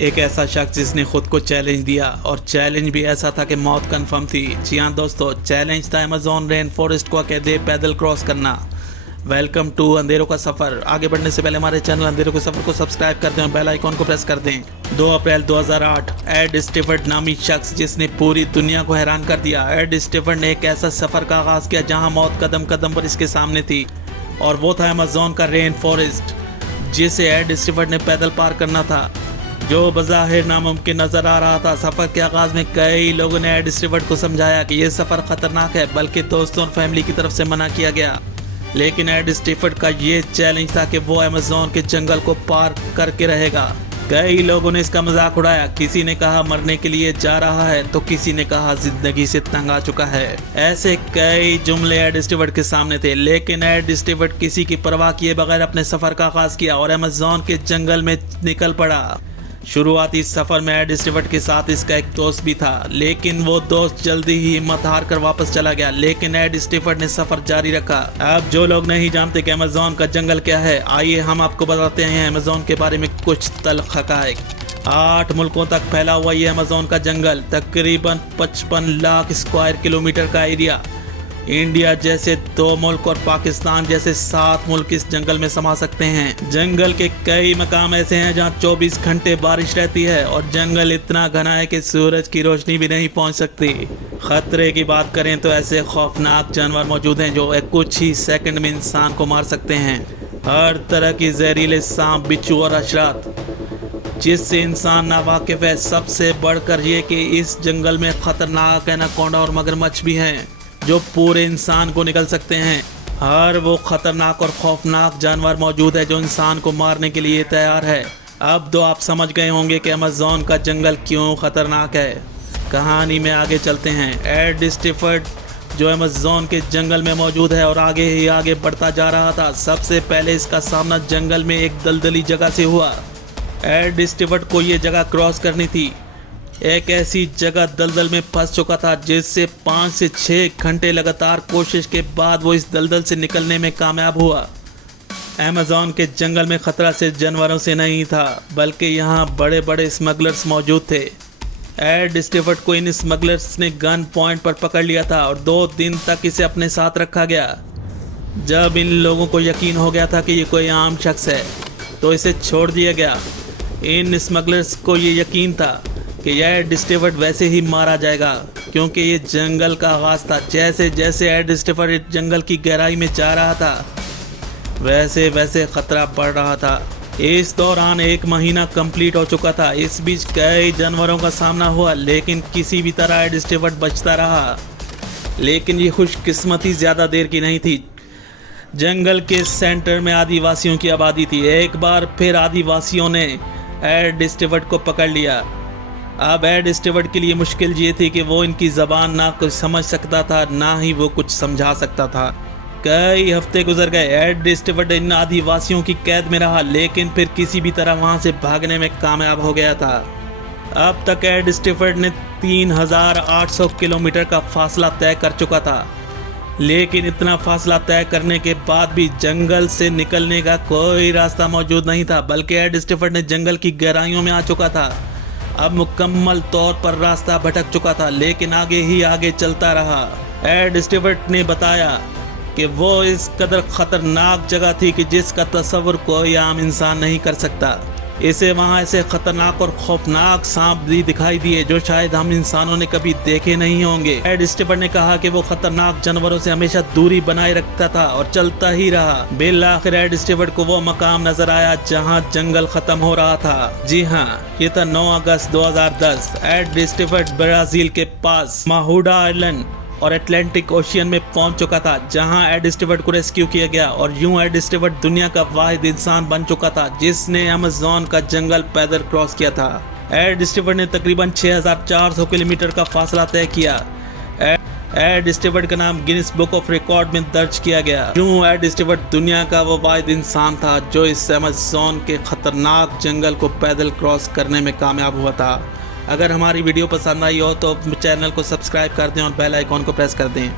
एक ऐसा शख्स जिसने खुद को चैलेंज दिया और चैलेंज भी ऐसा था कि मौत कंफर्म थी। जी हाँ दोस्तों, चैलेंज था अमेज़न रेन फॉरेस्ट को अकेले पैदल क्रॉस करना। वेलकम टू अंधेरों का सफ़र। आगे बढ़ने से पहले हमारे चैनल अंधेरों के सफ़र को सब्सक्राइब कर दें और बेल आइकॉन को प्रेस कर दें। 2 अप्रैल 2008 एड स्टिफर्ड नामी शख्स जिसने पूरी दुनिया को हैरान कर दिया। एड स्टिफर्ड ने एक ऐसा सफ़र का आगाज़ किया जहां मौत कदम कदम पर इसके सामने थी, और वो था अमेज़न का रेन फॉरेस्ट जिसे एड स्टिफर्ड ने पैदल पार करना था, जो बज़ाहिर नामुमकिन नज़र आ रहा था। सफ़र के आगाज़ में कई लोगों ने एड स्टिफर्ड को समझाया कि यह सफ़र ख़तरनाक है, बल्कि दोस्तों और फैमिली की तरफ से मना किया गया। लेकिन एड स्टिफर्ड का ये चैलेंज था कि वो अमेज़न के जंगल को पार करके रहेगा। कई लोगों ने इसका मजाक उड़ाया। किसी ने कहा मरने के लिए जा रहा है, तो किसी ने कहा जिंदगी से तंग आ चुका है। ऐसे कई जुमले एड स्टिफर्ड के सामने थे, लेकिन एड स्टिफर्ड किसी की परवाह किए बगैर अपने सफ़र का आगाज़ किया और अमेज़न के जंगल में निकल पड़ा। शुरुआती सफ़र में एड स्टिफर्ड के साथ इसका एक दोस्त भी था, लेकिन वो दोस्त जल्दी ही हिम्मत हार कर वापस चला गया। लेकिन एड स्टिफर्ड ने सफ़र जारी रखा। अब जो लोग नहीं जानते कि अमेज़न का जंगल क्या है, आइए हम आपको बताते हैं अमेज़न के बारे में कुछ तल्ख़ हक़ाइक़। 8 मुल्कों तक फैला हुआ ये अमेज़न का जंगल, तकरीबन 55 लाख स्क्वायर किलोमीटर का एरिया। इंडिया जैसे 2 मुल्क और पाकिस्तान जैसे 7 मुल्क इस जंगल में समा सकते हैं। जंगल के कई मकाम ऐसे हैं जहां 24 घंटे बारिश रहती है, और जंगल इतना घना है कि सूरज की रोशनी भी नहीं पहुंच सकती। खतरे की बात करें तो ऐसे खौफनाक जानवर मौजूद हैं जो कुछ ही सेकंड में इंसान को मार सकते हैं। हर तरह की जहरीले सांप, बिच्छू और हशरात जिससे इंसान नावाकिफ है। सबसे बढ़कर ये कि इस जंगल में खतरनाक एनाकोंडा और मगरमच्छ भी हैं जो पूरे इंसान को निगल सकते हैं। हर वो खतरनाक और खौफनाक जानवर मौजूद है जो इंसान को मारने के लिए तैयार है। अब तो आप समझ गए होंगे कि अमेज़न का जंगल क्यों खतरनाक है। कहानी में आगे चलते हैं। एड स्टिफर्ड जो अमेज़न के जंगल में मौजूद है और आगे ही आगे बढ़ता जा रहा था। सबसे पहले इसका सामना जंगल में एक दलदली जगह से हुआ। एड स्टिफर्ड को ये जगह क्रॉस करनी थी। एक ऐसी जगह दलदल में फंस चुका था जिससे 5 से 6 घंटे लगातार कोशिश के बाद वो इस दलदल से निकलने में कामयाब हुआ। अमेज़न के जंगल में खतरा सिर्फ जानवरों से नहीं था, बल्कि यहाँ बड़े बड़े स्मगलर्स मौजूद थे। एड स्टिफर्ड को इन स्मगलर्स ने गन पॉइंट पर पकड़ लिया था और 2 दिन तक इसे अपने साथ रखा गया। जब इन लोगों को यकीन हो गया था कि ये कोई आम शख्स है, तो इसे छोड़ दिया गया। इन स्मगलर्स को ये यकीन था कि एड स्टिफर्ड वैसे ही मारा जाएगा, क्योंकि ये जंगल का आगाज़ था। जैसे जैसे एड स्टिफर्ड जंगल की गहराई में जा रहा था, वैसे वैसे ख़तरा बढ़ रहा था। इस दौरान 1 महीना कंप्लीट हो चुका था। इस बीच कई जानवरों का सामना हुआ, लेकिन किसी भी तरह एड स्टिफर्ड बचता रहा। लेकिन ये खुशकिस्मती ज़्यादा देर की नहीं थी। जंगल के सेंटर में आदिवासियों की आबादी थी। एक बार फिर आदिवासियों ने एड स्टिफर्ड को पकड़ लिया। अब एड स्टिफर्ड के लिए मुश्किल ये थी कि वो इनकी ज़बान ना कुछ समझ सकता था, ना ही वो कुछ समझा सकता था। कई हफ्ते गुजर गए। एड स्टिफर्ड इन आदिवासियों की कैद में रहा, लेकिन फिर किसी भी तरह वहाँ से भागने में कामयाब हो गया था। अब तक एड स्टिफर्ड ने 3800 किलोमीटर का फासला तय कर चुका था, लेकिन इतना फासला तय करने के बाद भी जंगल से निकलने का कोई रास्ता मौजूद नहीं था, बल्कि एड स्टिफर्ड ने जंगल की गहराइयों में आ चुका था। अब मुकम्मल तौर पर रास्ता भटक चुका था, लेकिन आगे ही आगे चलता रहा। एड स्टिफर्ड ने बताया कि वो इस कदर ख़तरनाक जगह थी कि जिसका तस्वुर कोई आम इंसान नहीं कर सकता। इसे वहाँ ऐसे ख़तरनाक और खौफनाक सांप भी दिखाई दिए जो शायद हम इंसानों ने कभी देखे नहीं होंगे। एड स्टिफर्ड ने कहा कि वो खतरनाक जानवरों से हमेशा दूरी बनाए रखता था और चलता ही रहा। बिलाखिर एड स्टिफर्ड को वो मकाम नजर आया जहाँ जंगल खत्म हो रहा था। जी हाँ, ये था 9 अगस्त 2010। एड स्टिफर्ड ब्राजील के पास माहुडा आइलैंड और अटलांटिक ओशियन में पहुंच चुका था, जहां एड स्टिफर्ड को रेस्क्यू किया गया। और यूं एड स्टिफर्ड दुनिया का वाहिद इंसान बन चुका था जिसने अमेज़न का जंगल पैदल क्रॉस किया था। एड स्टिफर्ड ने तकरीबन 6400 किलोमीटर का फासला तय किया। एड स्टिफर्ड का नाम गिनीज बुक ऑफ रिकॉर्ड में दर्ज किया गया। यूं एड स्टिफर्ड दुनिया का वो वाहिद इंसान था जो इस अमेज़न के खतरनाक जंगल को पैदल क्रॉस करने में कामयाब हुआ था। अगर हमारी वीडियो पसंद आई हो तो चैनल को सब्सक्राइब कर दें और बेल आइकॉन को प्रेस कर दें।